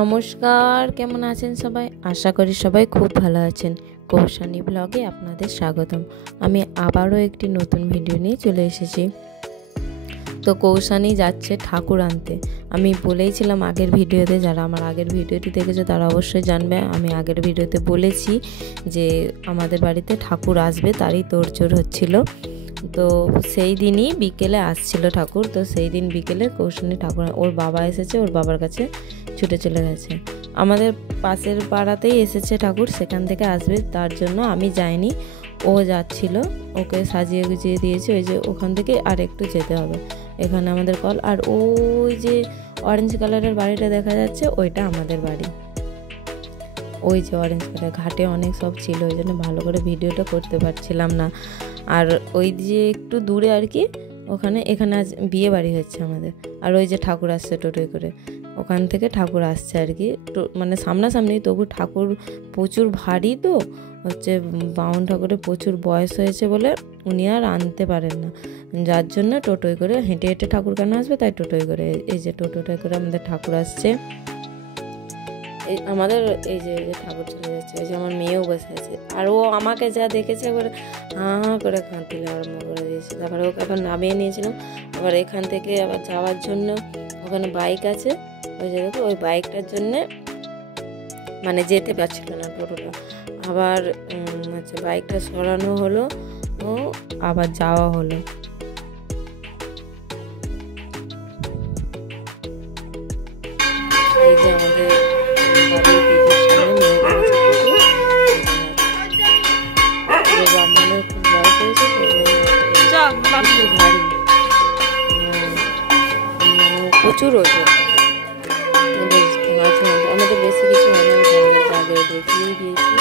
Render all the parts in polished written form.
নমস্কার, কেমন আছেন সবাই? আশা করি সবাই খুব ভালো আছেন। কৌশানী ব্লগে আপনাদের স্বাগতম। আমি আবারও একটি নতুন ভিডিও নিয়ে চলে এসেছি। তো কৌশানী যাচ্ছে ঠাকুর আনতে। আমি বলেইছিলাম আগের ভিডিওতে, যারা আমার আগের ভিডিওটি দেখেছে তারা অবশ্যই জানবে। আমি আগের ভিডিওতে বলেছি যে আমাদের বাড়িতে ঠাকুর আসবে, তারই তোড়জোড় হচ্ছিল। তো সেই দিনই বিকেলে আসছিল ঠাকুর। তো সেই দিন বিকেলে কৌশানী ঠাকুর, ওর বাবা এসেছে, ওর বাবার কাছে ছুটে চলে গেছে। আমাদের পাশের পাড়াতেই এসেছে ঠাকুর, সেখান থেকে আসবে, তার জন্য আমি যাইনি। ও যাচ্ছিল, ওকে সাজিয়ে গুজিয়ে দিয়েছি। ওই যে ওখান থেকে আর একটু যেতে হবে, এখানে আমাদের কল। আর ওই যে অরেঞ্জ কালারের বাড়িটা দেখা যাচ্ছে, ওইটা আমাদের বাড়ি। ওই যে অরেঞ্জ কালার, ঘাটে অনেক সব ছিল, ওই জন্য ভালো করে ভিডিওটা করতে পারছিলাম না। আর ওই যে একটু দূরে আর কি, এখানে আজ বিয়ে বাড়ি হচ্ছে আমাদের। আর ওই যে ঠাকুর আসছে টোটোয় করে, ওখান থেকে ঠাকুর আসছে আর কি, মানে সামনাসামনি। তবু ঠাকুর প্রচুর ভারী, তো হচ্ছে বাউন ঠাকুরের প্রচুর বয়স হয়েছে বলে উনি আর আনতে পারেন না, যার জন্য টোটোয় করে হেঁটে হেঁটে ঠাকুর কেন আসবে, তাই টোটোয় করে, এই যে টোটোটায় করে আমাদের ঠাকুর আসছে। এই আমাদের এই যে ঠাকুর চলে যাচ্ছে, এই যে আমার মেয়েও বসে আছে। আর ও আমাকে যা দেখেছে একবার হাঁ করে কাঁদতে আরম্ভ করে দিয়েছে। তারপরে ওকে আবার নামিয়ে নিয়েছিলাম। আবার এখান থেকে আবার যাওয়ার জন্য ওখানে বাইক আছে, ওই যে দেখো, ওই বাইকটার জন্যে মানে যেতে পারছিল না টোটোটা। আবার হচ্ছে বাইকটা সরানো হলো, ও আবার যাওয়া হলো। এই যে আমাদের ব্রাহ্মণের খুব বয়স হয়েছে, প্রচুর ওজন, আমাদের বেশি কিছু হয় না, আগে দেখিয়ে দিয়েছি।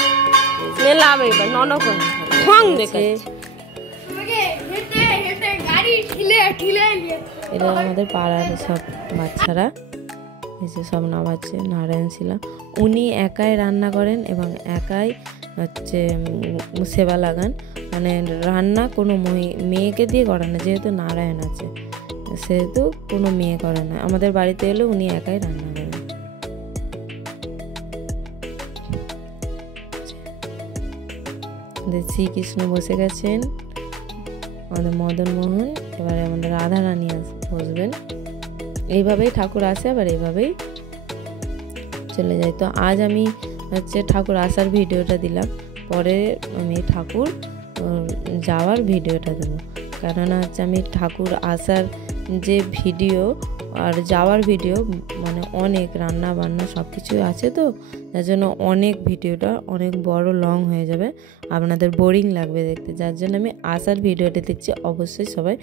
এরা আমাদের পাড়ার সব বাচ্চারা, এই যে সব নামাচ্ছে। নারায়ণ শিলা উনি একাই রান্না করেন এবং একাই হচ্ছে সেবা লাগান, মানে রান্না কোনো মেয়েকে দিয়ে করে না, যেহেতু নারায়ণ আছে সেহেতু কোনো মেয়ে করে না। আমাদের বাড়িতে এলে উনি একাই রান্না করেন। শ্রীকৃষ্ণ বসে গেছেন, আমাদের মদন মোহন, এবারে আমাদের রাধা রানী বসবেন। এইভাবেই ঠাকুর আসে, আবার এইভাবেই চলে যায়। তো আজ আমি হচ্ছে ঠাকুর আসার ভিডিওটা দিলাম, পরে আমি ঠাকুর যাওয়ার ভিডিওটা দেবো। কেননা হচ্ছে আমি ঠাকুর আসার যে ভিডিও আর যাওয়ার ভিডিও, মানে অনেক রান্না বান্না সব কিছুই আছে, তো যার জন্য অনেক ভিডিওটা অনেক বড় লং হয়ে যাবে, আপনাদের বোরিং লাগবে দেখতে। যার জন্য আমি আসার ভিডিওটা দিচ্ছি। অবশ্যই সবাই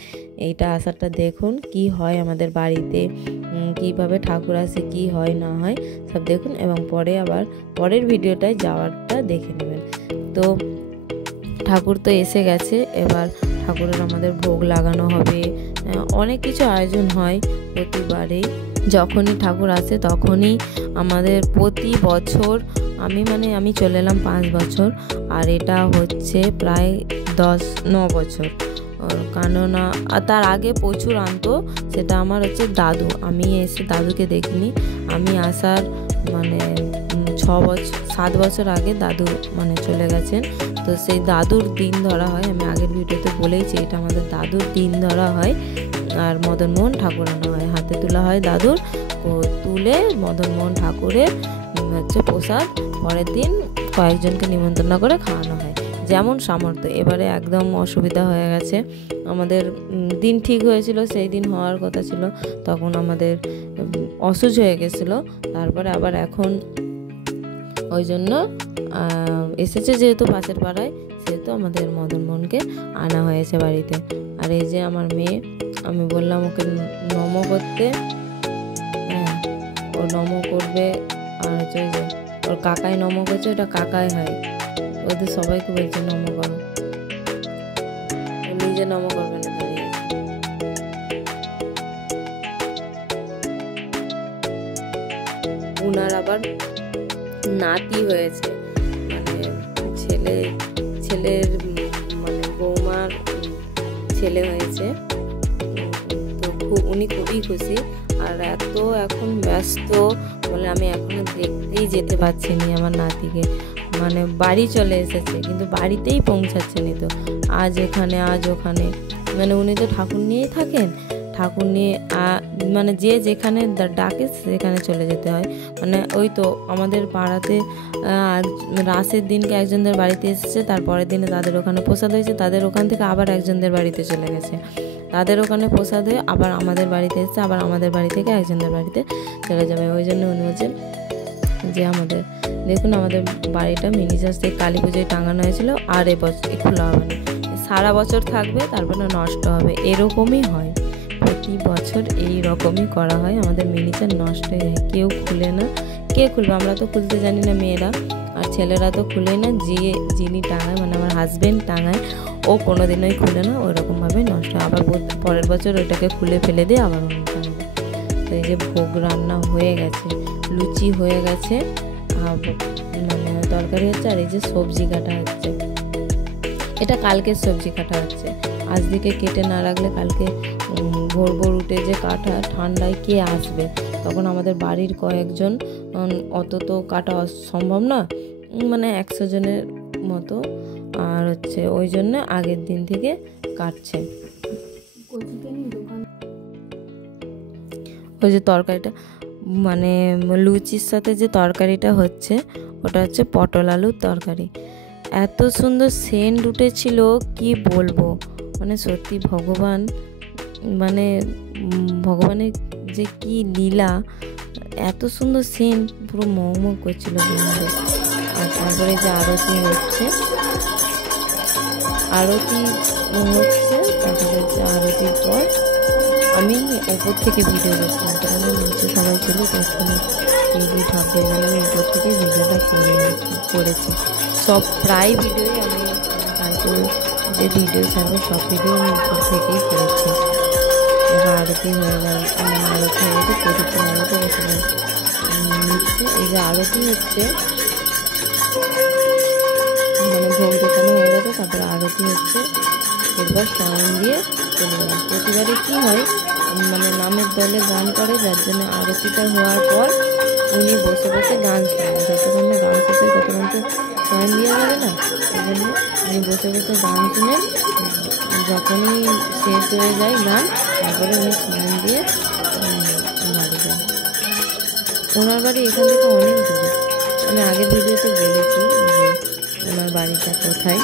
এইটা আসারটা দেখুন, কি হয় আমাদের বাড়িতে, কিভাবে ঠাকুর আসে, কি হয় না হয় সব দেখুন, এবং পরে আবার পরের ভিডিওটায় যাওয়ারটা দেখে নেবেন। তো ঠাকুর তো এসে গেছে, এবার ঠাকুরের আমাদের ভোগ লাগানো হবে, অনেক কিছু আয়োজন হয় প্রতিবারেই। যখনই ঠাকুর আসে তখনই আমাদের প্রতি বছর, আমি চলে এলাম 5 বছর, আর এটা হচ্ছে প্রায় 9 বছর। কেননা তার আগে প্রচুর আনতো, সেটা আমার হচ্ছে দাদু। আমি এসে দাদুকে দেখিনি, আমি আসার মানে 7 বছর আগে দাদু মানে চলে গেছেন। তো সেই দাদুর দিন ধরা হয়, আমি আগের ভিডিওতে বলেইছি, এটা আমাদের দাদুর দিন ধরা হয়। আর মদন মোহন ঠাকুর আনা হয়, হাতে তোলা হয় দাদুর, তুলে মদন মোহন ঠাকুরের হচ্ছে প্রসাদ পরের দিন কয়েকজনকে নিমন্ত্রণ করে খাওয়ানো হয়, যেমন সামর্থ্য। এবারে একদম অসুবিধা হয়ে গেছে, আমাদের দিন ঠিক হয়েছিল, সেই দিন হওয়ার কথা ছিল, তখন আমাদের অসুস্থ হয়ে গেছিলো। তারপরে আবার এখন ওই জন্য এসেছে, যেহেতু পাশের পাড়ায়, সেহেতু আমাদের মদন মোহনকে আনা হয়েছে বাড়িতে। আর এই যে আমার মেয়ে, আমি বললাম ওকে নম করতে, হ্যাঁ ও নম করবে। আর হচ্ছে ওই যে ওর কাকাই নম করছে, ওটা কাকাই হয়, ওদের সবাইকে বলছে নম করো, নিজে নম করবে না, দাঁড়িয়ে। উনার আবার নাতি হয়েছে, মানে ছেলের মানে বৌমার ছেলে হয়েছে, তো উনি খুবই খুশি। আর এত এখন ব্যস্ত বলে আমি এখনো দেখতেই যেতে পারছি না আমার নাতিকে। মানে বাড়ি চলে এসেছে কিন্তু বাড়িতেই পৌঁছাচ্ছে না, তো আজ এখানে আজ ওখানে। মানে উনি তো ঠাকুর নিয়েই থাকেন, ঠাকুর নিয়ে মানে যে যেখানে ডাকে সেখানে চলে যেতে হয়। মানে ওই তো আমাদের পাড়াতে রাসের দিনকে একজনদের বাড়িতে এসেছে, তারপরের দিনে তাদের ওখানে প্রসাদ হয়েছে, তাদের ওখান থেকে আবার একজনদের বাড়িতে চলে গেছে, তাদের ওখানে প্রসাদ হয়ে আবার আমাদের বাড়িতে এসেছে, আবার আমাদের বাড়ি থেকে একজনদের বাড়িতে চলে যাবে। ওই জন্য উনি বলছেন যে আমাদের দেখুন আমাদের বাড়িটা মিনিচার্জ থেকে কালী পুজোয় টাঙানো হয়েছিল, আর এবছর খোলা হবে না, সারা বছর থাকবে তারপরে নষ্ট হবে। এরকমই হয়, প্রতি বছর এই রকমই করা হয়, আমাদের মিনিচার নষ্ট হয়ে যায়, কেউ খুলে না। কে খুলবে? আমরা তো খুলতে জানি না মেয়েরা, আর ছেলেরা তো খুলে না। যিনি টাঙায় মানে আমার হাজব্যান্ড টাঙায়, ও কোনো দিনই খুলে না, ওইরকমভাবে নষ্ট হয়। আবার পরের বছর ওইটাকে খুলে ফেলে দিয়ে আবার অন্য টাঙাবে। তো এই যে ভোগ রান্না হয়ে গেছে, লুচি হয়ে গেছে, মানে তরকারি হচ্ছে, আর এই যে সবজি কাটা হচ্ছে, এটা কালকের সবজি কাটা হচ্ছে। আজ দিকে কেটে না রাখলে কালকে ভোর ভোর উঠে যে কাটা, ঠান্ডায় কে আসবে? তখন আমাদের বাড়ির কয়েকজন, অত তো কাটা সম্ভব না, মানে 100 জনের মতো, আর হচ্ছে ওই জন্য আগের দিন থেকে কাটছে। ওই যে তরকারিটা মানে লুচির সাথে যে তরকারিটা হচ্ছে ওটা হচ্ছে পটল আলুর তরকারি। এত সুন্দর সেন্ট উঠেছিল কি বলবো, মানে সত্যি ভগবান, মানে ভগবানের যে কি লীলা, এত সুন্দর সেন্ট, পুরো মহমহ করছিল বন্ধু। আর তারপরে যে আরতি হচ্ছে, তারপরে হচ্ছে আরতির পর আমি ওপর থেকে ভিডিও করছিলাম, কারণ নিচে সবাই ছিল, তখন টিভি ভাববে বলে আমি ওপর থেকে ভিডিওটা করেছি। সব প্রায় ভিডিওই আমি কালকে যে ভিডিও ছাড়বো সব ভিডিও আমি উপর থেকেই করেছি। এবার আরতি হয়ে গেল, আরতি হয়ে গেছে, প্রদীপের আরতি বসে নিচ্ছে। এই যে আরতি হচ্ছে মানে ভোগ দেখানো হয়ে গেছে, তারপরে আরতি হচ্ছে, এরপর স্নান দিয়ে চলে গেলাম। প্রতিবারই কী হয়, মানে নামের দলে গান করে, যার জন্য আরতিটা হওয়ার পর উনি বসে বসে গান শোনেন, যতক্ষণ না গান শেষ হয় ততক্ষণ তো স্নান দিয়ে যাবে না, এই জন্য উনি বসে বসে গান শুনেন। যখনই শেষ হয়ে যায় গান, তারপরে উনি স্নান দিয়ে বাড়ি যান। ওনার বাড়ি এখান থেকে অনেক দূরে, আমি আগের ভিডিওতে বলেছি যে ওনার বাড়িটা কোথায়।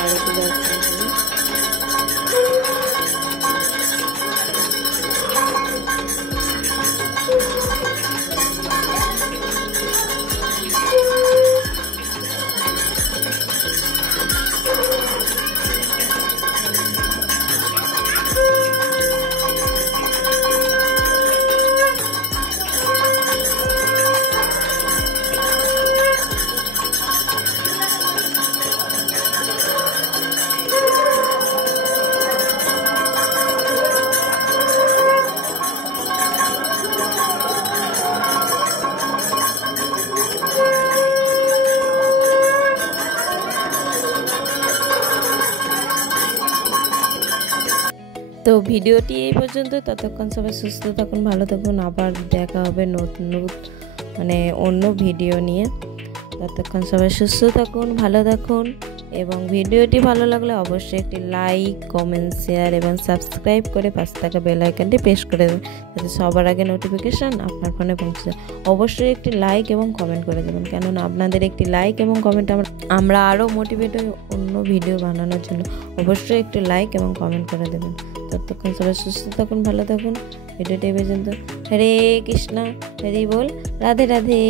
আরতি যাচ্ছে তো ভিডিওটি এই পর্যন্ত। ততক্ষণ সবাই সুস্থ থাকুন, ভালো থাকুন, আবার দেখা হবে নতুন মানে অন্য ভিডিও নিয়ে। ততক্ষণ সবাই সুস্থ থাকুন, ভালো থাকুন, এবং ভিডিওটি ভালো লাগলে অবশ্যই একটি লাইক, কমেন্ট, শেয়ার এবং সাবস্ক্রাইব করে পাশে থাকা বেল আইকনটি প্রেস করে দেবেন, যাতে সবার আগে নোটিফিকেশান আপনার ফোনে পৌঁছে যায়। অবশ্যই একটি লাইক এবং কমেন্ট করে দেবেন, কেননা আপনাদের একটি লাইক এবং কমেন্ট আমরা আরও মোটিভেট হই অন্য ভিডিও বানানোর জন্য। অবশ্যই একটি লাইক এবং কমেন্ট করে দেবেন। ততক্ষণ সবাই সুস্থ থাকুন, ভালো থাকুন। ভিডিওটি পর্যন্ত। হরে কৃষ্ণ, হরি বল, রাধে রাধে।